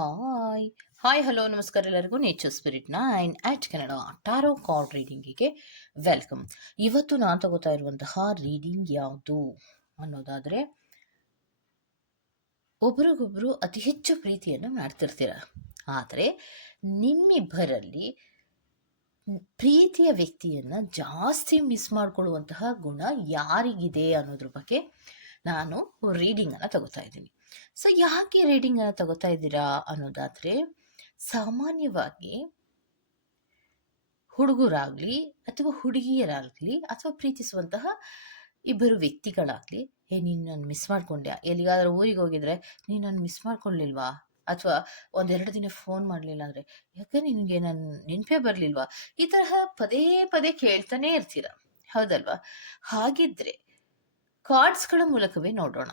Hi hi hello ನಮಸ್ಕಾರ ಎಲ್ಲರಿಗೂ. Nature spirit nine at Kannada tarot card ರೀಡಿಂಗಿಗೆ welcome ಇವತ್ತು ನಾನು ತಗೋತಾ ಇರುವಂತಹ ರೀಡಿಂಗ್ ಯಾವುದು ಅನ್ನೋದಾದರೆ, ಒಬ್ರಿಗೊಬ್ರು ಅತಿ ಹೆಚ್ಚು ಪ್ರೀತಿಯನ್ನು ಮಾಡ್ತಿರ್ತೀರ. ಆದರೆ, ನಿಮ್ಮಿಬ್ಬರಲ್ಲಿ ಪ್ರೀತಿಯ ವ್ಯಕ್ತಿಯನ್ನು ಜಾಸ್ತಿ ಮಿಸ್ ಮಾಡಿಕೊಳ್ಳುವಂತಹ ಗುಣ ಯಾರಿಗಿದೆ ಅನ್ನೋದ್ರ ಬಗ್ಗೆ ನಾನು ರೀಡಿಂಗನ್ನು ತಗೋತಾ ಇದ್ದೀನಿ. ಸೊ, ಯಾಕೆ ರೀಡಿಂಗನ್ನು ತಗೋತಾ ಇದ್ದೀರಾ ಅನ್ನೋದಾದರೆ, ಸಾಮಾನ್ಯವಾಗಿ ಹುಡುಗರಾಗಲಿ ಅಥವಾ ಹುಡುಗಿಯರಾಗಲಿ ಅಥವಾ ಪ್ರೀತಿಸುವಂತಹ ಇಬ್ಬರು ವ್ಯಕ್ತಿಗಳಾಗಲಿ, ಏ, ನೀನು ನಾನು ಮಿಸ್ ಮಾಡ್ಕೊಂಡ್ಯಾ? ಎಲ್ಲಿಗಾದ್ರೂ ಊರಿಗೆ ಹೋಗಿದ್ರೆ ನೀನು ನಾನು ಮಿಸ್ ಮಾಡ್ಕೊಳ್ಳಿಲ್ವಾ ಅಥವಾ ಒಂದೆರಡು ದಿನ ಫೋನ್ ಮಾಡಲಿಲ್ಲ ಅಂದರೆ, ಯಾಕೆ ನಿನಗೆ ನಾನು ನೆನಪೇ ಬರಲಿಲ್ವಾ? ಈ ತರಹ ಪದೇ ಪದೇ ಕೇಳ್ತಾನೆ ಇರ್ತೀರ. ಹೌದಲ್ವಾ? ಹಾಗಿದ್ರೆ ಕಾರ್ಡ್ಸ್ಗಳ ಮೂಲಕವೇ ನೋಡೋಣ.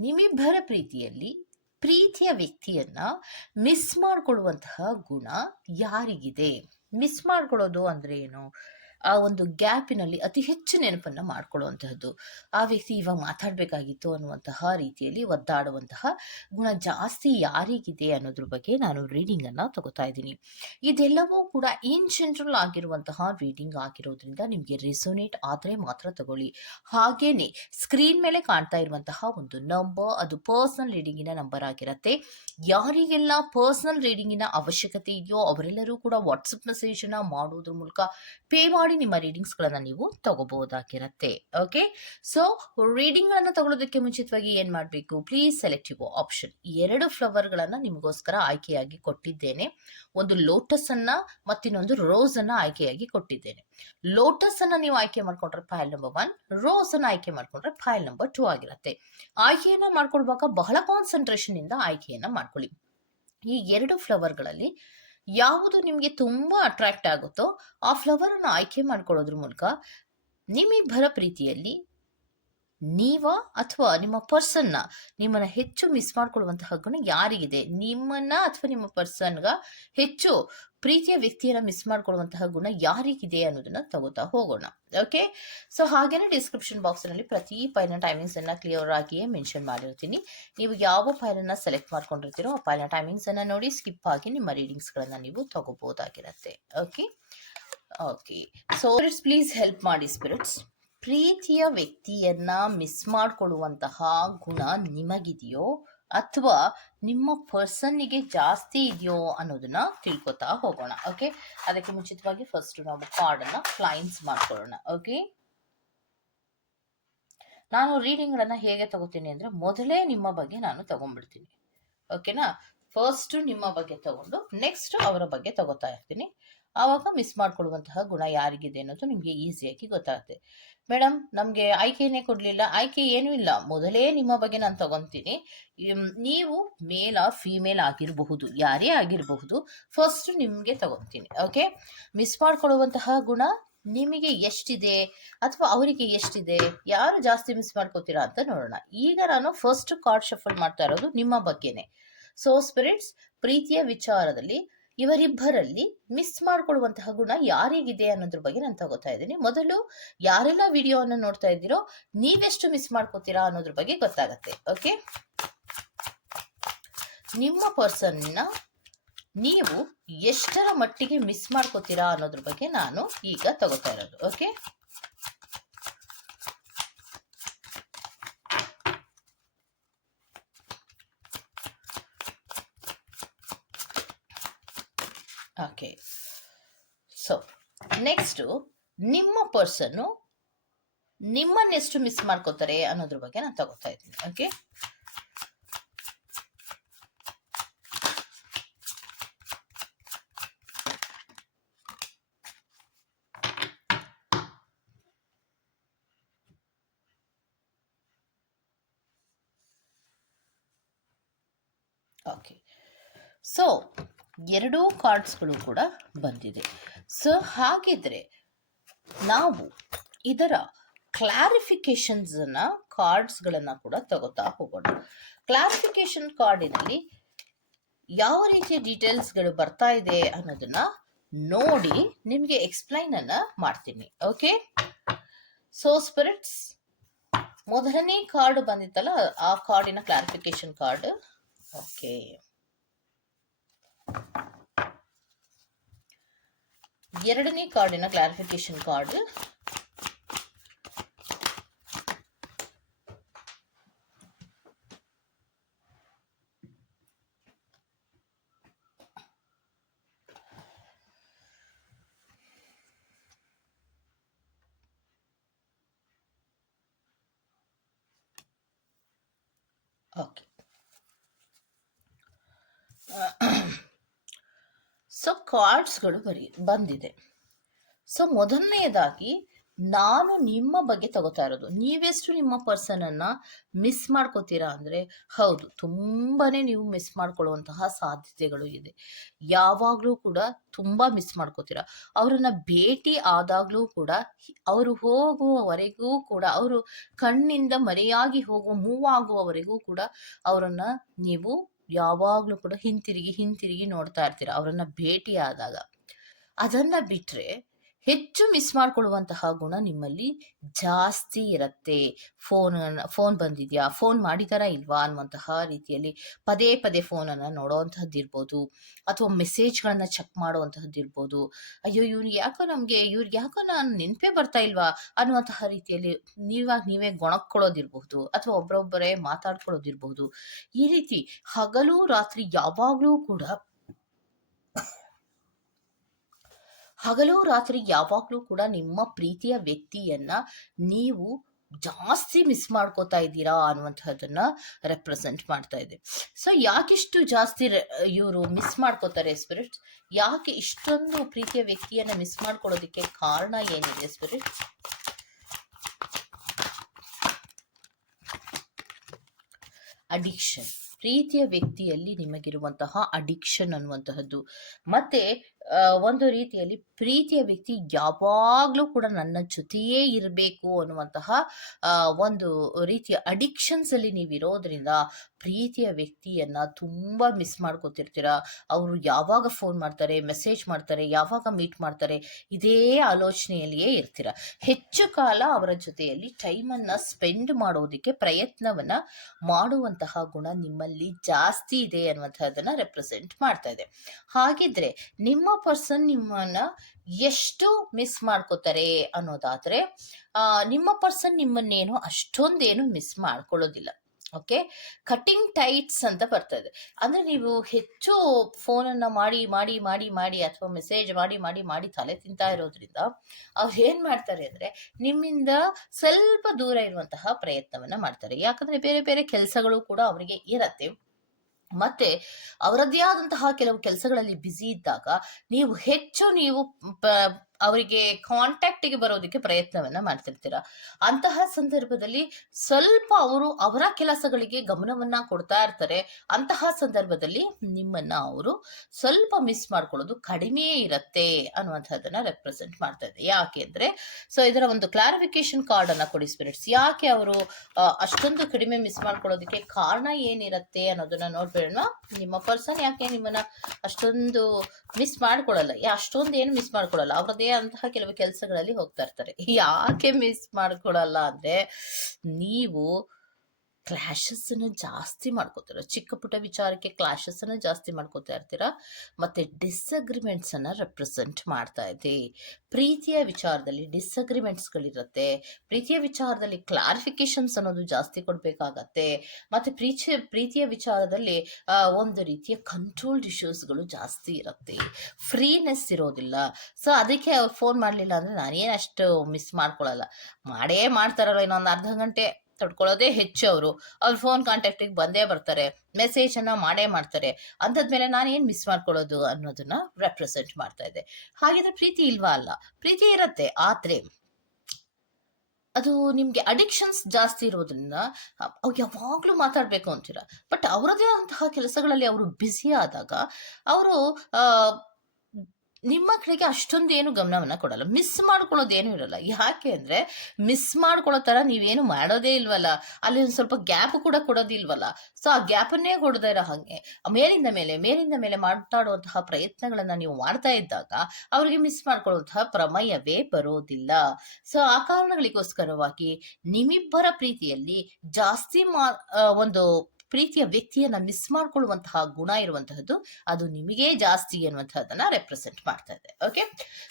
ನಿಮ್ಮಿಬ್ಬರ ಪ್ರೀತಿಯಲ್ಲಿ ಪ್ರೀತಿಯ ವ್ಯಕ್ತಿಯನ್ನ ಮಿಸ್ ಮಾಡ್ಕೊಳ್ಳುವಂತಹ ಗುಣ ಯಾರಿಗಿದೆ? ಮಿಸ್ ಮಾಡ್ಕೊಳ್ಳೋದು ಅಂದ್ರೆ ಏನು? ಆ ಒಂದು ಗ್ಯಾಪಿನಲ್ಲಿ ಅತಿ ಹೆಚ್ಚು ನೆನಪನ್ನು ಮಾಡ್ಕೊಳ್ಳುವಂತಹದ್ದು. ಆ ವ್ಯಕ್ತಿ ಇವಾಗ ಮಾತಾಡಬೇಕಾಗಿತ್ತು ಅನ್ನುವಂತಹ ರೀತಿಯಲ್ಲಿ ಒದ್ದಾಡುವಂತಹ ಗುಣ ಜಾಸ್ತಿ ಯಾರಿಗಿದೆ ಅನ್ನೋದ್ರ ಬಗ್ಗೆ ನಾನು ರೀಡಿಂಗ್ ಅನ್ನ ತಗೋತಾ ಇದ್ದೀನಿ. ಇದೆಲ್ಲವೂ ಕೂಡ ಇನ್ ಜನರಲ್ ಆಗಿರುವಂತಹ ರೀಡಿಂಗ್ ಆಗಿರೋದ್ರಿಂದ ನಿಮಗೆ ರೆಸೋನೇಟ್ ಆದರೆ ಮಾತ್ರ ತಗೊಳ್ಳಿ. ಹಾಗೇನೆ ಸ್ಕ್ರೀನ್ ಮೇಲೆ ಕಾಣ್ತಾ ಇರುವಂತಹ ಒಂದು ನಂಬರ್ ಅದು ಪರ್ಸನಲ್ ರೀಡಿಂಗಿನ ನಂಬರ್ ಆಗಿರುತ್ತೆ. ಯಾರಿಗೆಲ್ಲ ಪರ್ಸನಲ್ ರೀಡಿಂಗಿನ ಅವಶ್ಯಕತೆ ಇದೆಯೋ ಅವರೆಲ್ಲರೂ ಕೂಡ ವಾಟ್ಸಪ್ ಮೆಸೇಜ್ ಅನ್ನ ಮಾಡೋದ್ರ ಮೂಲಕ ಪೇ ಮಾಡಿ ನಿಮ್ಮ ರೀಡಿಂಗ್ಸ್ ಗಳನ್ನ ನೀವು ತಗೋಬಹುದಾಗಿರತ್ತೆ. ಓಕೆ ಸೊ ರೀಡಿಂಗ್ ಗಳನ್ನ ತಗೊಳ್ಳೋದಕ್ಕೆ ಮುಂಚಿತವಾಗಿ ಏನ್ ಮಾಡಬೇಕು? ಪ್ಲೀಸ್ ಸೆಲೆಕ್ಟ್ ಯುವ ಆಪ್ಷನ್ ಎರಡು ಫ್ಲವರ್ ಗಳನ್ನ ನಿಮಗೋಸ್ಕರ ಆಯ್ಕೆಯಾಗಿ ಕೊಟ್ಟಿದ್ದೇನೆ. ಒಂದು ಲೋಟಸ್ ಅನ್ನ ಮತ್ತಿನ್ನೊಂದು ರೋಸ್ ಅನ್ನ ಆಯ್ಕೆಯಾಗಿ ಕೊಟ್ಟಿದ್ದೇನೆ. ಲೋಟಸ್ ಅನ್ನ ನೀವು ಆಯ್ಕೆ ಮಾಡ್ಕೊಂಡ್ರೆ ಫೈಲ್ ನಂಬರ್ ಒನ್ ರೋಸ್ ಅನ್ನ ಆಯ್ಕೆ ಮಾಡ್ಕೊಂಡ್ರೆ ಫೈಲ್ ನಂಬರ್ ಟೂ ಆಗಿರುತ್ತೆ. ಆಯ್ಕೆಯನ್ನ ಮಾಡ್ಕೊಳ್ವಾಗ ಬಹಳ ಕಾನ್ಸಂಟ್ರೇಷನ್ ಇಂದ ಆಯ್ಕೆಯನ್ನ ಮಾಡ್ಕೊಳ್ಳಿ. ಈ ಎರಡು ಫ್ಲವರ್ಗಳಲ್ಲಿ ಯಾವುದು ನಿಮಗೆ ತುಂಬಾ ಅಟ್ರಾಕ್ಟ್ ಆಗುತ್ತೋ ಆ ಫ್ಲವರ್ ಅನ್ನು ಆಯ್ಕೆ ಮಾಡ್ಕೊಳ್ಳೋದ್ರ ಮೂಲಕ ನಿಮ್ಮಿಬ್ಬರ ಪ್ರೀತಿಯಲ್ಲಿ ನೀವ ಅಥವಾ ನಿಮ್ಮ ಪರ್ಸನ್ನ ನಿಮ್ಮನ್ನ ಹೆಚ್ಚು ಮಿಸ್ ಮಾಡ್ಕೊಳ್ಳುವಂತಹ ಗುಣ ಯಾರಿಗಿದೆ? ನಿಮ್ಮನ್ನ ಅಥವಾ ನಿಮ್ಮ ಪರ್ಸನ್ಗ ಹೆಚ್ಚು ಪ್ರೀತಿಯ ವ್ಯಕ್ತಿಯನ್ನ ಮಿಸ್ ಮಾಡ್ಕೊಳ್ಳುವಂತಹ ಗುಣ ಯಾರಿಗಿದೆ ಅನ್ನೋದನ್ನ ತಗೋತಾ ಹೋಗೋಣ. ಓಕೆ ಸೊ ಹಾಗೇನೆ ಡಿಸ್ಕ್ರಿಪ್ಷನ್ ಬಾಕ್ಸ್ನಲ್ಲಿ ಪ್ರತಿ ಫೈಲ್ನ ಟೈಮಿಂಗ್ಸ್ ಅನ್ನ ಕ್ಲಿಯರ್ ಆಗಿಯೇ ಮೆನ್ಷನ್ ಮಾಡಿರ್ತೀನಿ. ನೀವು ಯಾವ ಫೈಲ್ ಅನ್ನ ಸೆಲೆಕ್ಟ್ ಮಾಡ್ಕೊಂಡಿರ್ತೀರೋ ಆ ಫೈಲ್ನ ಟೈಮಿಂಗ್ಸ್ ಅನ್ನ ನೋಡಿ ಸ್ಕಿಪ್ ಆಗಿ ನಿಮ್ಮ ರೀಡಿಂಗ್ಸ್ ಗಳನ್ನ ನೀವು ತಗೋಬಹುದಾಗಿರತ್ತೆ. Okay okay so please help ಮಾಡಿ ಸ್ಪಿರಿಟ್ಸ್ ಪ್ರೀತಿಯ ವ್ಯಕ್ತಿಯನ್ನ ಮಿಸ್ ಮಾಡ್ಕೊಳ್ಳುವಂತಹ ಗುಣ ನಿಮಗಿದೆಯೋ ಅಥವಾ ನಿಮ್ಮ ಪರ್ಸನ್ನಿಗೆ ಜಾಸ್ತಿ ಇದೆಯೋ ಅನ್ನೋದನ್ನ ತಿಳ್ಕೊತಾ ಹೋಗೋಣ ಓಕೆ ಅದಕ್ಕೆ ಮುಂಚಿತವಾಗಿ ಫಸ್ಟ್ ನಾವು ಕಾರ್ಡ್ ಅನ್ನ ಕ್ಲೈನ್ಸ್ ಮಾಡ್ಕೊಳ್ಳೋಣ ಓಕೆ ನಾನು ರೀಡಿಂಗ್ ಗಳನ್ನ ಹೇಗೆ ತಗೋತೀನಿ ಅಂದ್ರೆ ಮೊದಲೇ ನಿಮ್ಮ ಬಗ್ಗೆ ನಾನು ತಗೊಂಡ್ಬಿಡ್ತೀನಿ ಓಕೆನಾ ಫಸ್ಟ್ ನಿಮ್ಮ ಬಗ್ಗೆ ತಗೊಂಡು ನೆಕ್ಸ್ಟ್ ಅವರ ಬಗ್ಗೆ ತಗೋತಾ ಇರ್ತೀನಿ. ಆವಾಗ ಮಿಸ್ ಮಾಡ್ಕೊಳ್ಳುವಂತಹ ಗುಣ ಯಾರಿಗಿದೆ ಅನ್ನೋದು ನಿಮಗೆ ಈಸಿಯಾಗಿ ಗೊತ್ತಾಗುತ್ತೆ. ಮೇಡಮ್ ನಮಗೆ ಆಯ್ಕೆನೇ ಕೊಡಲಿಲ್ಲ. ಆಯ್ಕೆ ಏನೂ ಇಲ್ಲ. ಮೊದಲೇ ನಿಮ್ಮ ಬಗ್ಗೆ ನಾನು ತಗೊಂತೀನಿ. ನೀವು ಮೇಲ್ ಆರ್ ಫೀಮೇಲ್ ಆಗಿರಬಹುದು, ಯಾರೇ ಆಗಿರಬಹುದು ಫಸ್ಟ್ ನಿಮಗೆ ತಗೊಂತೀನಿ ಓಕೆ ಮಿಸ್ ಮಾಡ್ಕೊಳ್ಳುವಂತಹ ಗುಣ ನಿಮಗೆ ಎಷ್ಟಿದೆ? ಅಥವಾ ಅವರಿಗೆ ಎಷ್ಟಿದೆ? ಯಾರು ಜಾಸ್ತಿ ಮಿಸ್ ಮಾಡ್ಕೋತೀರಾ ಅಂತ ನೋಡೋಣ. ಈಗ ನಾನು ಫಸ್ಟ್ ಕಾರ್ಡ್ ಶಫಲ್ ಮಾಡ್ತಾ ಇರೋದು ನಿಮ್ಮ ಬಗ್ಗೆನೆ. ಸೊ ಸ್ಪಿರಿಟ್ಸ್ ಪ್ರೀತಿಯ ವಿಚಾರದಲ್ಲಿ ಇವರಿಬ್ಬರಲ್ಲಿ ಮಿಸ್ ಮಾಡ್ಕೊಳ್ಳುವಂತಹ ಗುಣ ಯಾರಿಗಿದೆ ಅನ್ನೋದ್ರ ಬಗ್ಗೆ ನಾನು ತಗೋತಾ ಇದ್ದೀನಿ. ಮೊದಲು ಯಾರೆಲ್ಲ ವಿಡಿಯೋವನ್ನು ನೋಡ್ತಾ ಇದ್ದೀರೋ ನೀವೆಷ್ಟು ಮಿಸ್ ಮಾಡ್ಕೋತೀರಾ ಅನ್ನೋದ್ರ ಬಗ್ಗೆ ಗೊತ್ತಾಗತ್ತೆ ಓಕೆ ನಿಮ್ಮ ಪರ್ಸನ್ನ ನೀವು ಎಷ್ಟರ ಮಟ್ಟಿಗೆ ಮಿಸ್ ಮಾಡ್ಕೋತೀರಾ ಅನ್ನೋದ್ರ ಬಗ್ಗೆ ನಾನು ಈಗ ತಗೋತಾ ಇರೋದು ಓಕೆ ಓಕೆ ಸೊ ನೆಕ್ಸ್ಟು ನಿಮ್ಮ ಪರ್ಸನ್ನು ನಿಮ್ಮನ್ನೆಷ್ಟು ಮಿಸ್ ಮಾಡ್ಕೋತಾರೆ ಅನ್ನೋದ್ರ ಬಗ್ಗೆ ನಾನು ತಗೋತಾ ಇದ್ದೀನಿ. ಓಕೆ ಓಕೆ ಸೊ ಎರಡೂ ಕಾರ್ಡ್ಸ್ಗಳು ಕೂಡ ಬಂದಿದೆ. ಸೊ, ಹಾಗಿದ್ರೆ ನಾವು ಇದರ ಕ್ಲಾರಿಫಿಕೇಶನ್ಸ್ ಅನ್ನ ಕಾರ್ಡ್ಸ್ಗಳನ್ನ ಕೂಡ ತಗೋತಾ ಹೋಗೋಣ. ಕ್ಲಾರಿಫಿಕೇಶನ್ ಕಾರ್ಡಿನಲ್ಲಿ ಯಾವ ರೀತಿಯ ಡೀಟೇಲ್ಸ್ಗಳು ಬರ್ತಾ ಇದೆ ಅನ್ನೋದನ್ನ ನೋಡಿ ನಿಮಗೆ ಎಕ್ಸ್ಪ್ಲೈನ್ ಅನ್ನ ಮಾಡ್ತೀನಿ, ಓಕೆ? ಸೊ, ಸ್ಪಿರಿಟ್ಸ್, ಮೊದಲನೇ ಕಾರ್ಡ್ ಬಂದಿತ್ತಲ್ಲ, ಆ ಕಾರ್ಡಿನ ಕ್ಲಾರಿಫಿಕೇಶನ್ ಕಾರ್ಡ್, ಓಕೆ. ಎರಡನೇ ಕಾರ್ಡಿನ ಕ್ಲಾರಿಫಿಕೇಶನ್ ಕಾರ್ಡ್ ಓಕೆ ಕಾರ್ಡ್ಸ್ಗಳು ಬರಿ, ಬಂದಿದೆ. ಸೊ ಮೊದಲನೆಯದಾಗಿ ನಾನು ನಿಮ್ಮ ಬಗ್ಗೆ ತಗೋತಾ ಇರೋದು. ನೀವೆಷ್ಟು ನಿಮ್ಮ ಪರ್ಸನನ್ನ ಮಿಸ್ ಮಾಡ್ಕೋತೀರಾ ಅಂದರೆ, ಹೌದು, ತುಂಬಾನೇ ನೀವು ಮಿಸ್ ಮಾಡ್ಕೊಳ್ಳುವಂತಹ ಸಾಧ್ಯತೆಗಳು ಇದೆ. ಯಾವಾಗಲೂ ಕೂಡ ತುಂಬ ಮಿಸ್ ಮಾಡ್ಕೋತೀರಾ. ಅವರನ್ನು ಭೇಟಿ ಆದಾಗಲೂ ಕೂಡ ಅವರು ಹೋಗುವವರೆಗೂ ಕೂಡ, ಅವರು ಕಣ್ಣಿಂದ ಮರೆಯಾಗಿ ಹೋಗುವ ಮೂವ್ ಆಗುವವರೆಗೂ ಕೂಡ ಅವರನ್ನು ನೀವು ಯಾವಾಗಲೂ ಕೂಡ ಹಿಂತಿರುಗಿ ಹಿಂತಿರುಗಿ ನೋಡ್ತಾ ಇರ್ತೀರ. ಅವರನ್ನ ಭೇಟಿ ಆದಾಗ ಅದನ್ನ ಬಿಟ್ರೆ ಹೆಚ್ಚು ಮಿಸ್ ಮಾಡ್ಕೊಳ್ಳುವಂತಹ ಗುಣ ನಿಮ್ಮಲ್ಲಿ ಜಾಸ್ತಿ ಇರುತ್ತೆ. ಫೋನ್ ಫೋನ್ ಬಂದಿದ್ಯಾ? ಫೋನ್ ಮಾಡಿದಾರ ಇಲ್ವಾ ಅನ್ನುವಂತಹ ರೀತಿಯಲ್ಲಿ ಪದೇ ಪದೇ ಫೋನನ್ನು ನೋಡೋವಂಥದ್ದು ಇರ್ಬೋದು ಅಥವಾ ಮೆಸೇಜ್ಗಳನ್ನ ಚೆಕ್ ಮಾಡುವಂತಹದ್ದು ಇರ್ಬೋದು ಅಯ್ಯೋ, ಇವ್ರು ಯಾಕೋ ನಮಗೆ ಇವ್ರಿಗೆ ಯಾಕೋ ನಾನು ನೆನಪೇ ಬರ್ತಾ ಇಲ್ವಾ ಅನ್ನುವಂತಹ ರೀತಿಯಲ್ಲಿ ನೀವಾಗ ನೀವೇ ಗೊಣಕ್ಕೊಳ್ಳೋದಿರ್ಬಹುದು ಅಥವಾ ಒಬ್ಬರೊಬ್ಬರೇ ಮಾತಾಡ್ಕೊಳ್ಳೋದಿರ್ಬಹುದು ಈ ರೀತಿ ಹಗಲು ರಾತ್ರಿ ಯಾವಾಗಲೂ ಕೂಡ ಹಗಲು ರಾತ್ರಿ ಯಾವಾಗಲೂ ಕೂಡ ನಿಮ್ಮ ಪ್ರೀತಿಯ ವ್ಯಕ್ತಿಯನ್ನ ನೀವು ಜಾಸ್ತಿ ಮಿಸ್ ಮಾಡ್ಕೋತಾ ಇದ್ದೀರಾ ಅನ್ನುವಂಥದ್ದನ್ನ ರೆಪ್ರೆಸೆಂಟ್ ಮಾಡ್ತಾ ಇದೆ. ಸೊ ಯಾಕಿಷ್ಟು ಜಾಸ್ತಿ ಇವರು ಮಿಸ್ ಮಾಡ್ಕೋತಾರೆ ಸ್ಪಿರಿಟ್ ಯಾಕೆ ಇಷ್ಟೊಂದು ಪ್ರೀತಿಯ ವ್ಯಕ್ತಿಯನ್ನ ಮಿಸ್ ಮಾಡ್ಕೊಳ್ಳೋದಕ್ಕೆ ಕಾರಣ ಏನಿದೆ ಸ್ಪಿರಿಟ್ ಅಡಿಕ್ಷನ್ ಪ್ರೀತಿಯ ವ್ಯಕ್ತಿಯಲ್ಲಿ ನಿಮಗಿರುವಂತಹ ಅಡಿಕ್ಷನ್ ಅನ್ನುವಂತಹದ್ದು. ಮತ್ತೆ ಒಂದು ರೀತಿಯಲ್ಲಿ ಪ್ರೀತಿಯ ವ್ಯಕ್ತಿ ಯಾವಾಗಲೂ ಕೂಡ ನನ್ನ ಜೊತೆಯೇ ಇರಬೇಕು ಅನ್ನುವಂತಹ ಒಂದು ರೀತಿಯ ಅಡಿಕ್ಷನ್ಸ್ ಅಲ್ಲಿ ನೀವು ಇರೋದ್ರಿಂದ ಪ್ರೀತಿಯ ವ್ಯಕ್ತಿಯನ್ನ ತುಂಬ ಮಿಸ್ ಮಾಡ್ಕೊತಿರ್ತೀರ? ಅವರು ಯಾವಾಗ ಫೋನ್ ಮಾಡ್ತಾರೆ ಮೆಸೇಜ್ ಮಾಡ್ತಾರೆ, ಯಾವಾಗ ಮೀಟ್ ಮಾಡ್ತಾರೆ, ಇದೇ ಆಲೋಚನೆಯಲ್ಲಿಯೇ ಇರ್ತೀರ? ಹೆಚ್ಚು ಕಾಲ ಅವರ ಜೊತೆಯಲ್ಲಿ ಟೈಮನ್ನು ಸ್ಪೆಂಡ್ ಮಾಡೋದಕ್ಕೆ ಪ್ರಯತ್ನವನ್ನ ಮಾಡುವಂತಹ ಗುಣ ನಿಮ್ಮಲ್ಲಿ ಜಾಸ್ತಿ ಇದೆ ಅನ್ನುವಂಥದ್ದನ್ನ ರೆಪ್ರೆಸೆಂಟ್ ಮಾಡ್ತಾ ಇದೆ. ಹಾಗಿದ್ರೆ ನಿಮ್ಮ ಪರ್ಸನ್ ನಿಮ್ಮನ್ನ ಎಷ್ಟು ಮಿಸ್ ಮಾಡ್ಕೋತಾರೆ ಅನ್ನೋದಾದ್ರೆ ನಿಮ್ಮ ಪರ್ಸನ್ ನಿಮ್ಮನ್ನೇನು ಅಷ್ಟೊಂದೇನು ಮಿಸ್ ಮಾಡ್ಕೊಳ್ಳೋದಿಲ್ಲ. ಓಕೆ? ಕಟ್ಟಿಂಗ್ ಟೈಟ್ಸ್ ಅಂತ ಬರ್ತದೆ. ಅಂದ್ರೆ ನೀವು ಹೆಚ್ಚು ಫೋನನ್ನು ಮಾಡಿ ಮಾಡಿ ಮಾಡಿ ಮಾಡಿ ಅಥವಾ ಮೆಸೇಜ್ ಮಾಡಿ ಮಾಡಿ ಮಾಡಿ ತಲೆ ತಿಂತಾ ಇರೋದ್ರಿಂದ ಅವ್ರು ಏನು ಮಾಡ್ತಾರೆ ಅಂದ್ರೆ ನಿಮ್ಮಿಂದ ಸ್ವಲ್ಪ ದೂರ ಇರುವಂತಹ ಪ್ರಯತ್ನವನ್ನ ಮಾಡ್ತಾರೆ. ಯಾಕಂದ್ರೆ ಬೇರೆ ಬೇರೆ ಕೆಲಸಗಳು ಕೂಡ ಅವರಿಗೆ ಇರತ್ತೆ. ಮತ್ತೆ ಅವರದ್ದೇ ಆದಂತಹ ಕೆಲವು ಕೆಲಸಗಳಲ್ಲಿ ಬ್ಯುಸಿ ಇದ್ದಾಗ ನೀವು ಹೆಚ್ಚು ನೀವು ಅವರಿಗೆ ಕಾಂಟ್ಯಾಕ್ಟಿಗೆ ಬರೋದಕ್ಕೆ ಪ್ರಯತ್ನವನ್ನ ಮಾಡ್ತಿರ್ತೀರ. ಅಂತಹ ಸಂದರ್ಭದಲ್ಲಿ ಸ್ವಲ್ಪ ಅವರು ಅವರ ಕೆಲಸಗಳಿಗೆ ಗಮನವನ್ನ ಕೊಡ್ತಾ ಇರ್ತಾರೆ. ಅಂತಹ ಸಂದರ್ಭದಲ್ಲಿ ನಿಮ್ಮನ್ನ ಅವರು ಸ್ವಲ್ಪ ಮಿಸ್ ಮಾಡ್ಕೊಳ್ಳೋದು ಕಡಿಮೆ ಇರತ್ತೆ ಅನ್ನುವಂಥದ್ದನ್ನ ರೆಪ್ರೆಸೆಂಟ್ ಮಾಡ್ತಾ ಇದೆ ಯಾಕೆ ಅಂದ್ರೆ ಸೊ ಇದರ ಒಂದು ಕ್ಲಾರಿಫಿಕೇಶನ್ ಕಾರ್ಡ್ ಅನ್ನ ಕೊಡಿ ಸ್ಪಿರಿಟ್ಸ್ ಯಾಕೆ ಅವರು ಅಷ್ಟೊಂದು ಕಡಿಮೆ ಮಿಸ್ ಮಾಡ್ಕೊಳ್ಳೋದಕ್ಕೆ ಕಾರಣ ಏನಿರತ್ತೆ ಅನ್ನೋದನ್ನ ನೋಡ್ಬೇಡ ನಿಮ್ಮ ಪರ್ಸನ್ ಯಾಕೆ ನಿಮ್ಮನ್ನ ಅಷ್ಟೊಂದು ಮಿಸ್ ಮಾಡ್ಕೊಳ್ಳಲ್ಲ ಅಷ್ಟೊಂದು ಏನು ಮಿಸ್ ಮಾಡ್ಕೊಳ್ಳಲ್ಲ ಅವ್ರದೇ ಅಂತಹ ಕೆಲವು ಕೆಲಸಗಳಲ್ಲಿ ಹೋಗ್ತಾ ಇರ್ತಾರೆ. ಯಾಕೆ ಮಿಸ್ ಮಾಡ್ಕೊಡಲ್ಲ ಅಂದ್ರೆ ನೀವು ಕ್ಲಾಶಸ್ ಅನ್ನ ಜಾಸ್ತಿ ಮಾಡ್ಕೋತೀರ? ಚಿಕ್ಕ ಪುಟ್ಟ ವಿಚಾರಕ್ಕೆ ಕ್ಲಾಶಸ್ ಅನ್ನ ಜಾಸ್ತಿ ಮಾಡ್ಕೋತಾ ಇರ್ತೀರಾ? ಮತ್ತೆ ಡಿಸ್ಅಗ್ರಿಮೆಂಟ್ಸ್ ಅನ್ನ ರೆಪ್ರೆಸೆಂಟ್ ಮಾಡ್ತಾ ಇದೆ ಪ್ರೀತಿಯ ವಿಚಾರದಲ್ಲಿ ಡಿಸ್ಅಗ್ರಿಮೆಂಟ್ಸ್ಗಳಿರುತ್ತೆ ಪ್ರೀತಿಯ ವಿಚಾರದಲ್ಲಿ ಕ್ಲಾರಿಫಿಕೇಶನ್ಸ್ ಅನ್ನೋದು ಜಾಸ್ತಿ ಕೊಡಬೇಕಾಗತ್ತೆ. ಮತ್ತೆ ಪ್ರೀತಿ ಪ್ರೀತಿಯ ವಿಚಾರದಲ್ಲಿ ಒಂದು ರೀತಿಯ ಕಂಟ್ರೋಲ್ಡ್ ಇಶ್ಯೂಸ್ಗಳು ಜಾಸ್ತಿ ಇರುತ್ತೆ. ಫ್ರೀನೆಸ್ ಇರೋದಿಲ್ಲ. ಸೊ ಅದಕ್ಕೆ ಫೋನ್ ಮಾಡಲಿಲ್ಲ ಅಂದರೆ ನಾನೇನು ಅಷ್ಟು ಮಿಸ್ ಮಾಡ್ಕೊಳ್ಳಲ್ಲ ಮಾಡೇ ಮಾಡ್ತಾರಲ್ಲ ಇನ್ನೊಂದು ಅರ್ಧ ಗಂಟೆ. ತಡ್ಕೊಳ್ಳೋದೇ ಹೆಚ್ಚು ಅವರು. ಅವ್ರ ಫೋನ್ ಕಾಂಟ್ಯಾಕ್ಟಿಗೆ ಬಂದೇ ಬರ್ತಾರೆ. ಮೆಸೇಜನ್ನು ಮಾಡೇ ಮಾಡ್ತಾರೆ. ಅಂಥದ್ಮೇಲೆ ನಾನು ಏನು ಮಿಸ್ ಮಾಡ್ಕೊಳ್ಳೋದು ಅನ್ನೋದನ್ನ ರೆಪ್ರೆಸೆಂಟ್ ಮಾಡ್ತಾ ಇದೆ ಹಾಗಿದ್ರೆ ಪ್ರೀತಿ ಇಲ್ವಾ ಅಲ್ಲ? ಪ್ರೀತಿ ಇರತ್ತೆ, ಆದರೆ ಅದು ನಿಮಗೆ ಅಡಿಕ್ಷನ್ಸ್ ಜಾಸ್ತಿ ಇರೋದ್ರಿಂದ ಅವ್ರು ಯಾವಾಗಲೂ ಮಾತಾಡಬೇಕು ಅಂತೀರ. ಬಟ್ ಅವರದೇ ಆದಂತಹ ಕೆಲಸಗಳಲ್ಲಿ ಅವರು ಬ್ಯುಸಿ ಆದಾಗ, ಅವರು ನಿಮ್ಮ ಮಕ್ಕಳಿಗೆ ಅಷ್ಟೊಂದು ಏನು ಗಮನವನ್ನ ಕೊಡಲ್ಲ. ಮಿಸ್ ಮಾಡ್ಕೊಳ್ಳೋದೇನು ಇರಲ್ಲ. ಯಾಕೆ ಅಂದ್ರೆ ಮಿಸ್ ಮಾಡ್ಕೊಳ್ಳೋ ತರ ನೀವೇನು ಮಾಡೋದೇ ಇಲ್ವಲ್ಲ. ಅಲ್ಲಿ ಒಂದು ಸ್ವಲ್ಪ ಗ್ಯಾಪ್ ಕೂಡ ಕೊಡೋದಿಲ್ವಲ್ಲ ಸೊ ಆ ಗ್ಯಾಪನ್ನೇ ಕೊಡದೇ ಇರೋ ಹಾಗೆ. ಮೇಲಿಂದ ಮೇಲೆ ಮೇಲಿಂದ ಮೇಲೆ ಮಾತಾಡುವಂತಹ ಪ್ರಯತ್ನಗಳನ್ನ ನೀವು ಮಾಡ್ತಾ ಇದ್ದಾಗ ಅವರಿಗೆ ಮಿಸ್ ಮಾಡ್ಕೊಳ್ಳುವಂತಹ ಪ್ರಮಯವೇ ಬರೋದಿಲ್ಲ. ಸೊ ಆ ಕಾರಣಗಳಿಗೋಸ್ಕರವಾಗಿ ನಿಮ್ಮಿಬ್ಬರ ಪ್ರೀತಿಯಲ್ಲಿ ಜಾಸ್ತಿ ಮಾ ಒಂದು ಪ್ರೀತಿಯ ವ್ಯಕ್ತಿಯನ್ನ ಮಿಸ್ ಮಾಡ್ಕೊಳ್ಳುವಂತಹ ಗುಣ ಇರುವಂತಹದ್ದು, ಅದು ನಿಮಗೆ ಜಾಸ್ತಿ ಅನ್ನುವಂತಹದನ್ನ ರೆಪ್ರೆಸೆಂಟ್ ಮಾಡ್ತಾ ಇದೆ. ಓಕೆ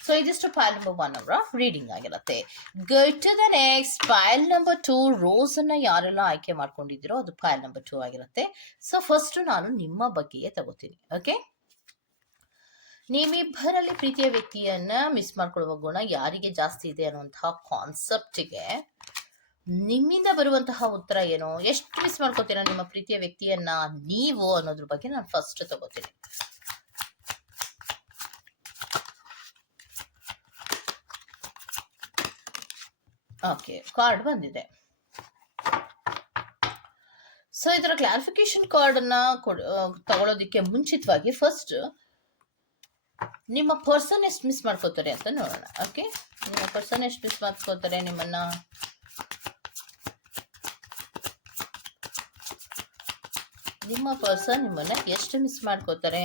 ಸೊ ಇದಿಷ್ಟು ಫೈಲ್ ನಂಬರ್ ಒನ್ ಅವರ ರೀಡಿಂಗ್ ಆಗಿರುತ್ತೆ. To the next file number two rose ಅನ್ನ ಯಾರೆಲ್ಲ ಆಯ್ಕೆ ಮಾಡ್ಕೊಂಡಿದ್ದೀರೋ ಅದು ಫೈಲ್ ನಂಬರ್ ಟೂ ಆಗಿರುತ್ತೆ. ಸೊ ಫಸ್ಟ್ ನಾನು ನಿಮ್ಮ ಬಗ್ಗೆಯೇ ತಗೋತೀನಿ. ಓಕೆ ನೀವಿಬ್ಬರಲ್ಲಿ ಪ್ರೀತಿಯ ವ್ಯಕ್ತಿಯನ್ನ ಮಿಸ್ ಮಾಡ್ಕೊಳ್ಳುವ ಗುಣ ಯಾರಿಗೆ ಜಾಸ್ತಿ ಇದೆ ಅನ್ನುವಂತಹ ಕಾನ್ಸೆಪ್ಟಿಗೆ ನಿಮ್ಮಿಂದ ಬರುವಂತಹ ಉತ್ತರ ಏನು? ಎಷ್ಟು ಮಿಸ್ ಮಾಡ್ಕೋತೀರಾ ನಿಮ್ಮ ಪ್ರೀತಿಯ ವ್ಯಕ್ತಿಯನ್ನ ನೀವು ಅನ್ನೋದ್ರ ಬಗ್ಗೆ ನಾನು ಫಸ್ಟ್ ತಗೋತೀನಿ. ಓಕೆ ಕಾರ್ಡ್ ಬಂದಿದೆ. ಸೊ ಇದರ ಕ್ಲಾರಿಫಿಕೇಶನ್ ಕಾರ್ಡ್ ಅನ್ನ ತಗೊಳ್ಳೋದಿಕ್ಕೆ ಮುಂಚಿತವಾಗಿ ಫಸ್ಟ್ ನಿಮ್ಮ ಪರ್ಸನ್ ಎಷ್ಟು ಮಿಸ್ ಮಾಡ್ಕೋತಾರೆ ಅಂತ ನೋಡೋಣ. ಓಕೆ ನಿಮ್ಮ ಪರ್ಸನ್ ಎಷ್ಟು ಮಿಸ್ ಮಾಡ್ಕೋತಾರೆ ನಿಮ್ಮನ್ನ? ನಿಮ್ಮ ಪರ್ಸನ್ ನಿಮ್ಮನ್ನ ಎಷ್ಟು ಮಿಸ್ ಮಾಡ್ಕೋತಾರೆ?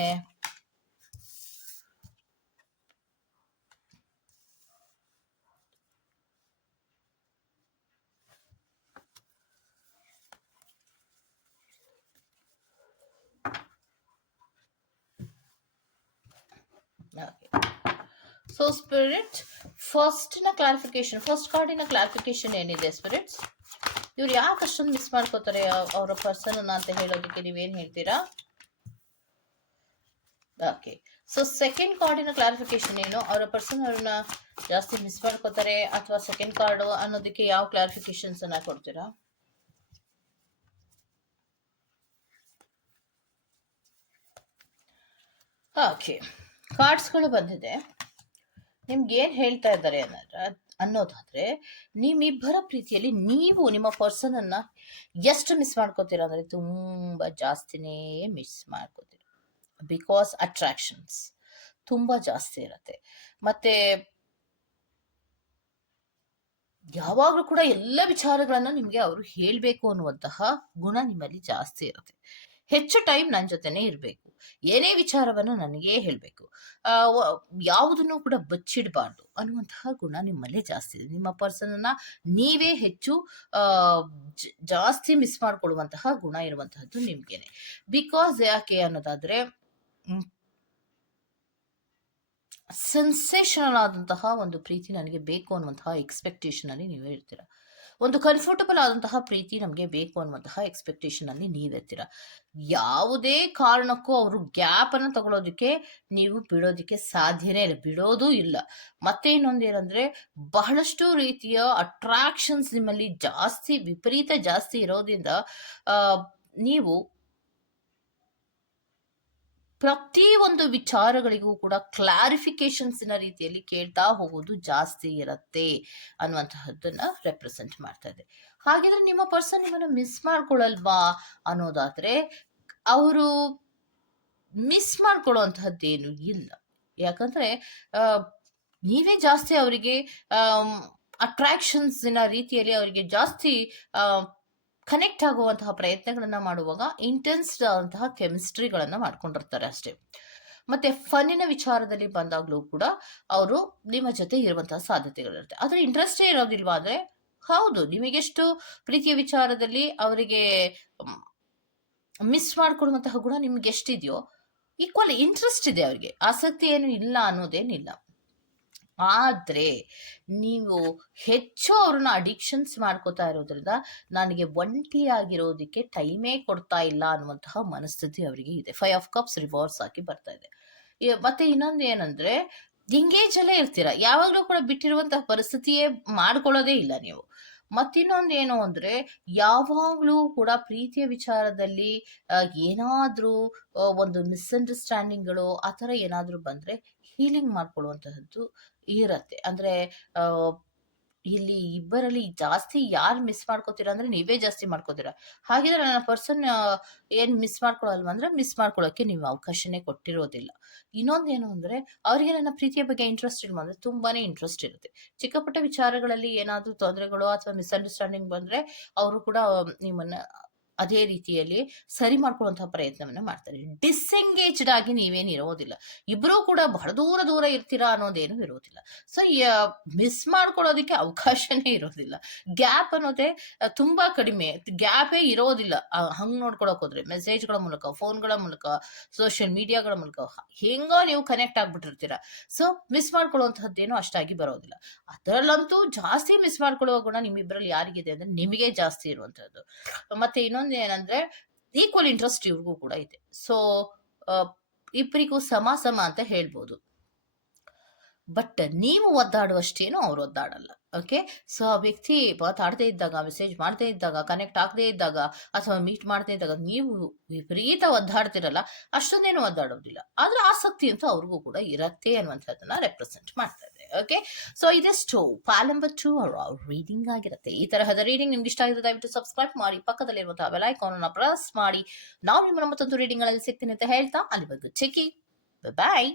ಸೊ ಸ್ಪಿರಿಟ್ ಫಸ್ಟ್ನ ಕ್ಲಾರಿಫಿಕೇಶನ್ ಫಸ್ಟ್ ಕಾರ್ಡಿನ ಕ್ಲಾರಿಫಿಕೇಶನ್ ಏನಿದೆ ಸ್ಪಿರಿಟ್ಸ್ ಇವ್ರು ಯಾಕೆ ಅಷ್ಟೊಂದು ಮಿಸ್ ಮಾಡ್ಕೋತಾರೆ ಅವರ ಪರ್ಸನ್ ಅಂತ ಹೇಳೋದಕ್ಕೆ ನೀವೇನು ಹೇಳ್ತೀರಾ? ಓಕೆ ಸೊ ಸೆಕೆಂಡ್ ಕಾರ್ಡಿನ ಕ್ಲಾರಿಫಿಕೇಶನ್ ಏನು? ಅವರ ಪರ್ಸನ್ ಅವ್ರನ್ನ ಜಾಸ್ತಿ ಮಿಸ್ ಮಾಡ್ಕೋತಾರೆ ಅಥವಾ ಸೆಕೆಂಡ್ ಕಾರ್ಡ್ ಅನ್ನೋದಕ್ಕೆ ಯಾವ ಕ್ಲಾರಿಫಿಕೇಶನ್ಸ್ ಅನ್ನ ಕೊಡ್ತೀರಾ? ಓಕೆ ಕಾರ್ಡ್ಸ್ಗಳು ಬಂದಿದೆ. ನಿಮ್ಗೆ ಏನ್ ಹೇಳ್ತಾ ಇದ್ದಾರೆ ಅನ್ನೋದಾದ್ರೆ ನಿಮ್ಮಿಬ್ಬರ ಪ್ರೀತಿಯಲ್ಲಿ ನೀವು ನಿಮ್ಮ ಪರ್ಸನ್ ಅನ್ನ ಎಷ್ಟು ಮಿಸ್ ಮಾಡ್ಕೋತೀರಾ ಅಂದ್ರೆ ತುಂಬಾ ಜಾಸ್ತಿನೇ ಮಿಸ್ ಮಾಡ್ಕೋತೀರ. ಬಿಕಾಸ್ ಅಟ್ರಾಕ್ಷನ್ಸ್ ತುಂಬಾ ಜಾಸ್ತಿ ಇರತ್ತೆ. ಮತ್ತೆ ಯಾವಾಗಲೂ ಕೂಡ ಎಲ್ಲ ವಿಚಾರಗಳನ್ನ ನಿಮ್ಗೆ ಅವರು ಹೇಳ್ಬೇಕು ಅನ್ನುವಂತಹ ಗುಣ ನಿಮ್ಮಲ್ಲಿ ಜಾಸ್ತಿ ಇರುತ್ತೆ. ಹೆಚ್ಚು ಟೈಮ್ ನನ್ನ ಜೊತೆನೆ ಇರಬೇಕು. ಏನೇ ವಿಚಾರವನ್ನು ನನಗೇ ಹೇಳಬೇಕು. ಯಾವುದನ್ನು ಕೂಡ ಬಚ್ಚಿಡಬಾರ್ದು ಅನ್ನುವಂತಹ ಗುಣ ನಿಮ್ಮಲ್ಲಿ ಜಾಸ್ತಿ ಇದೆ. ನಿಮ್ಮ ಪರ್ಸನ್ ಅನ್ನ ನೀವೇ ಹೆಚ್ಚು ಜಾಸ್ತಿ ಮಿಸ್ ಮಾಡ್ಕೊಳ್ಳುವಂತಹ ಗುಣ ಇರುವಂತಹದ್ದು ನಿಮ್ಗೇನೆ. ಬಿಕಾಸ್ ಯಾಕೆ ಅನ್ನೋದಾದ್ರೆ ಸೆನ್ಸೇಷನಲ್ ಆದಂತಹ ಒಂದು ಪ್ರೀತಿ ನನಗೆ ಬೇಕು ಅನ್ನುವಂತಹ ಎಕ್ಸ್ಪೆಕ್ಟೇಷನ್ ಅಲ್ಲಿ ನೀವೇ ಇರ್ತೀರಾ. ಒಂದು ಕಂಫರ್ಟಬಲ್ ಆದಂತಹ ಪ್ರೀತಿ ನಮಗೆ ಬೇಕು ಅನ್ನುವಂತಹ ಎಕ್ಸ್ಪೆಕ್ಟೇಷನ್ ಅಲ್ಲಿ ನೀವಿರ್ತೀರಾ ಯಾವುದೇ ಕಾರಣಕ್ಕೂ ಅವರು ಗ್ಯಾಪ್ ಅನ್ನ ತಗೊಳ್ಳೋದಕ್ಕೆ ನೀವು ಬಿಡೋದಕ್ಕೆ ಸಾಧ್ಯನೇ ಇಲ್ಲ, ಬಿಡೋದು ಇಲ್ಲ. ಮತ್ತೆ ಇನ್ನೊಂದು ಏನಂದ್ರೆ, ಬಹಳಷ್ಟು ರೀತಿಯ ಅಟ್ರಾಕ್ಷನ್ಸ್ ನಿಮ್ಮಲ್ಲಿ ಜಾಸ್ತಿ, ವಿಪರೀತ ಜಾಸ್ತಿ ಇರೋದ್ರಿಂದ ನೀವು ಪ್ರತಿ ಒಂದು ವಿಚಾರಗಳಿಗೂ ಕೂಡ ಕ್ಲಾರಿಫಿಕೇಶನ್ಸಿನ ರೀತಿಯಲ್ಲಿ ಕೇಳ್ತಾ ಹೋಗೋದು ಜಾಸ್ತಿ ಇರುತ್ತೆ ಅನ್ನುವಂತಹದ್ದನ್ನ ರೆಪ್ರೆಸೆಂಟ್ ಮಾಡ್ತಾ ಇದೆ. ಹಾಗಿದ್ರೆ ನಿಮ್ಮ ಪರ್ಸನ್ ನಿಮ್ಮನ್ನು ಮಿಸ್ ಮಾಡ್ಕೊಳ್ಳಲ್ವಾ ಅನ್ನೋದಾದ್ರೆ, ಅವರು ಮಿಸ್ ಮಾಡ್ಕೊಳ್ಳುವಂತಹದ್ದೇನು ಇಲ್ಲ. ಯಾಕಂದ್ರೆ ನೀವೇ ಜಾಸ್ತಿ ಅವರಿಗೆ ಅಟ್ರಾಕ್ಷನ್ಸಿನ ರೀತಿಯಲ್ಲಿ ಅವರಿಗೆ ಜಾಸ್ತಿ ಕನೆಕ್ಟ್ ಆಗುವಂತಹ ಪ್ರಯತ್ನಗಳನ್ನು ಮಾಡುವಾಗ ಇಂಟೆನ್ಸ್ ಆದಂತಹ ಕೆಮಿಸ್ಟ್ರಿಗಳನ್ನು ಮಾಡ್ಕೊಂಡಿರ್ತಾರೆ ಅಷ್ಟೇ. ಮತ್ತೆ ಫನ್ನಿನ ವಿಚಾರದಲ್ಲಿ ಬಂದಾಗ್ಲೂ ಕೂಡ ಅವರು ನಿಮ್ಮ ಜೊತೆ ಇರುವಂತಹ ಸಾಧ್ಯತೆಗಳಿರುತ್ತೆ. ಆದರೆ ಇಂಟ್ರೆಸ್ಟೇ ಇರೋದಿಲ್ವಾ ಅಂದ್ರೆ, ಹೌದು, ನಿಮಗೆಷ್ಟು ಪ್ರೀತಿಯ ವಿಚಾರದಲ್ಲಿ ಅವರಿಗೆ ಮಿಸ್ ಮಾಡ್ಕೊಳ್ಳುವಂತಹ ಗುಣ ನಿಮ್ಗೆ ಎಷ್ಟಿದೆಯೋ ಈಕ್ವಲ್ ಇಂಟ್ರೆಸ್ಟ್ ಇದೆ ಅವರಿಗೆ. ಆಸಕ್ತಿ ಏನು ಇಲ್ಲ ಅನ್ನೋದೇನಿಲ್ಲ. ಆದ್ರೆ ನೀವು ಹೆಚ್ಚು ಅವ್ರನ್ನ ಅಡಿಕ್ಷನ್ಸ್ ಮಾಡ್ಕೋತಾ ಇರೋದ್ರಿಂದ ನನಗೆ ಒಂಟಿಯಾಗಿರೋದಕ್ಕೆ ಟೈಮೇ ಕೊಡ್ತಾ ಇಲ್ಲ ಅನ್ನುವಂತಹ ಮನಸ್ಥಿತಿ ಅವರಿಗೆ ಇದೆ. ಫೈವ್ ಆಫ್ ಕಪ್ಸ್ ರಿವರ್ಸ್ ಆಗಿ ಬರ್ತಾ ಇದೆ. ಮತ್ತೆ ಇನ್ನೊಂದು ಏನಂದ್ರೆ ಎಂಗೇಜ್ ಅಲ್ಲೇ ಇರ್ತೀರಾ. ಯಾವಾಗಲೂ ಕೂಡ ಬಿಟ್ಟಿರುವಂತಹ ಪರಿಸ್ಥಿತಿಯೇ ಮಾಡ್ಕೊಳ್ಳೋದೇ ಇಲ್ಲ ನೀವು. ಮತ್ತಿನ್ನೊಂದು ಏನು ಅಂದ್ರೆ ಯಾವಾಗಲೂ ಕೂಡ ಪ್ರೀತಿಯ ವಿಚಾರದಲ್ಲಿ ಏನಾದ್ರೂ ಒಂದು ಮಿಸ್ಅಂಡರ್ಸ್ಟ್ಯಾಂಡಿಂಗ್ಗಳು ಆ ಥರ ಏನಾದ್ರೂ ಬಂದ್ರೆ ಹೀಲಿಂಗ್ ಮಾಡ್ಕೊಳ್ಳುವಂತಹದ್ದು ಇರತ್ತೆ. ಅಂದ್ರೆ ಇಲ್ಲಿ ಇಬ್ಬರಲ್ಲಿ ಜಾಸ್ತಿ ಯಾರು ಮಿಸ್ ಮಾಡ್ಕೋತೀರಾ ಅಂದ್ರೆ ನೀವೇ ಜಾಸ್ತಿ ಮಾಡ್ಕೋತೀರಾ. ಹಾಗಿದ್ರೆ ನನ್ನ ಪರ್ಸನ್ ಏನ್ ಮಿಸ್ ಮಾಡ್ಕೊಳಲ್ವ ಅಂದ್ರೆ ಮಿಸ್ ಮಾಡ್ಕೊಳ್ಳೋಕೆ ನೀವು ಅವಕಾಶನೇ ಕೊಟ್ಟಿರೋದಿಲ್ಲ. ಇನ್ನೊಂದೇನು ಅಂದ್ರೆ, ಅವರಿಗೆ ನನ್ನ ಪ್ರೀತಿಯ ಬಗ್ಗೆ ಇಂಟ್ರೆಸ್ಟ್ ಇಲ್ಲ ಅಂದ್ರೆ ತುಂಬಾನೇ ಇಂಟ್ರೆಸ್ಟ್ ಇರುತ್ತೆ. ಚಿಕ್ಕಪುಟ್ಟ ವಿಚಾರಗಳಲ್ಲಿ ಏನಾದ್ರೂ ತೊಂದರೆಗಳು ಅಥವಾ ಮಿಸ್ಅಂಡರ್ಸ್ಟ್ಯಾಂಡಿಂಗ್ ಬಂದ್ರೆ, ಅವರು ಕೂಡ ನಿಮ್ಮನ್ನ ಅದೇ ರೀತಿಯಲ್ಲಿ ಸರಿ ಮಾಡ್ಕೊಳ್ಳುವಂತಹ ಪ್ರಯತ್ನವನ್ನ ಮಾಡ್ತಾರೆ. ಡಿಸ್ಎಂಗೇಜ್ಡ್ ಆಗಿ ನೀವೇನು ಇರೋದಿಲ್ಲ. ಇಬ್ಬರೂ ಕೂಡ ಬಹಳ ದೂರ ದೂರ ಇರ್ತೀರಾ ಅನ್ನೋದೇನು ಇರೋದಿಲ್ಲ. ಸೊ ಮಿಸ್ ಮಾಡ್ಕೊಳ್ಳೋದಕ್ಕೆ ಅವಕಾಶನೇ ಇರೋದಿಲ್ಲ. ಗ್ಯಾಪ್ ಅನ್ನೋದೇ ತುಂಬಾ ಕಡಿಮೆ. ಗ್ಯಾಪೇ ಇರೋದಿಲ್ಲ. ಹಂಗೆ ನೋಡ್ಕೊಳಕ್ ಹೋದ್ರೆ ಮೆಸೇಜ್ಗಳ ಮೂಲಕ ಫೋನ್ಗಳ ಮೂಲಕ ಸೋಷಿಯಲ್ ಮೀಡಿಯಾಗಳ ಮೂಲಕ ಹೆಂಗೋ ನೀವು ಕನೆಕ್ಟ್ ಆಗ್ಬಿಟ್ಟಿರ್ತೀರ. ಸೊ ಮಿಸ್ ಮಾಡ್ಕೊಳ್ಳುವಂತಹದ್ದೇನು ಅಷ್ಟಾಗಿ ಬರೋದಿಲ್ಲ. ಅದರಲ್ಲಂತೂ ಜಾಸ್ತಿ ಮಿಸ್ ಮಾಡ್ಕೊಳ್ಳುವ ಗುಣ ನಿಮ್ಮಿಬ್ಬರಲ್ಲಿ ಯಾರಿಗಿದೆ ಅಂದ್ರೆ ನಿಮಗೆ ಜಾಸ್ತಿ ಇರುವಂತಹದ್ದು. ಮತ್ತೆ ಇನ್ನೊಂದು ಏನಂದ್ರೆ ಈಕ್ವಲ್ ಇಂಟ್ರೆಸ್ಟ್ ಇವ್ರಿಗೂ ಕೂಡ ಇದೆ. ಸೊ ಇಬ್ಬರಿಗೂ ಸಮ ಸಮ ಅಂತ ಹೇಳ್ಬೋದು. ಬಟ್ ನೀವು ಒದ್ದಾಡುವಷ್ಟೇನು ಅವ್ರು ಒದ್ದಾಡಲ್ಲ. ಓಕೆ ಸೊ ಆ ವ್ಯಕ್ತಿ ಮಾತಾಡದೇ ಇದ್ದಾಗ ಮೆಸೇಜ್ ಮಾಡದೇ ಇದ್ದಾಗ ಕನೆಕ್ಟ್ ಆಗದೇ ಇದ್ದಾಗ, ಅಥವಾ ಮೀಟ್ ಮಾಡದೇ ಇದ್ದಾಗ ನೀವು ವಿಪರೀತ ಒದ್ದಾಡ್ತಿರಲ್ಲ, ಅಷ್ಟೊಂದೇನು ಒದ್ದಾಡೋದಿಲ್ಲ. ಆದ್ರೆ ಆಸಕ್ತಿ ಅಂತೂ ಅವ್ರಿಗೂ ಕೂಡ ಇರತ್ತೆ ಅನ್ನುವಂಥದ್ದನ್ನ ರೆಪ್ರೆಸೆಂಟ್ ಮಾಡ್ತಾ ಇದೆ ಓಕೆ ಸೊ ಇದೆಷ್ಟು ಪಾಲ್ ನಂಬರ್ ಟೂ ರೀಡಿಂಗ್ ಆಗಿರುತ್ತೆ. ಈ ತರಹದ ರೀಡಿಂಗ್ ನಿಮ್ಗೆ ಇಷ್ಟ ಆಗಿದೆ ದಯವಿಟ್ಟು ಸಬ್ಸ್ಕ್ರೈಬ್ ಮಾಡಿ. ಪಕ್ಕದಲ್ಲಿರುವಂತಹ ಬೆಲೈಕಾನ್ ಅನ್ನ ಪ್ರೆಸ್ ಮಾಡಿ. ನಾವು ನಿಮ್ಮ ಮತ್ತೊಂದು ರೀಡಿಂಗ್ಗಳಲ್ಲಿ ಸಿಗ್ತೀನಿ ಅಂತ ಹೇಳ್ತಾ ಅಲ್ಲಿವರೆಗೂ ಚೆಕ್ಕಿ ಬಾಯ್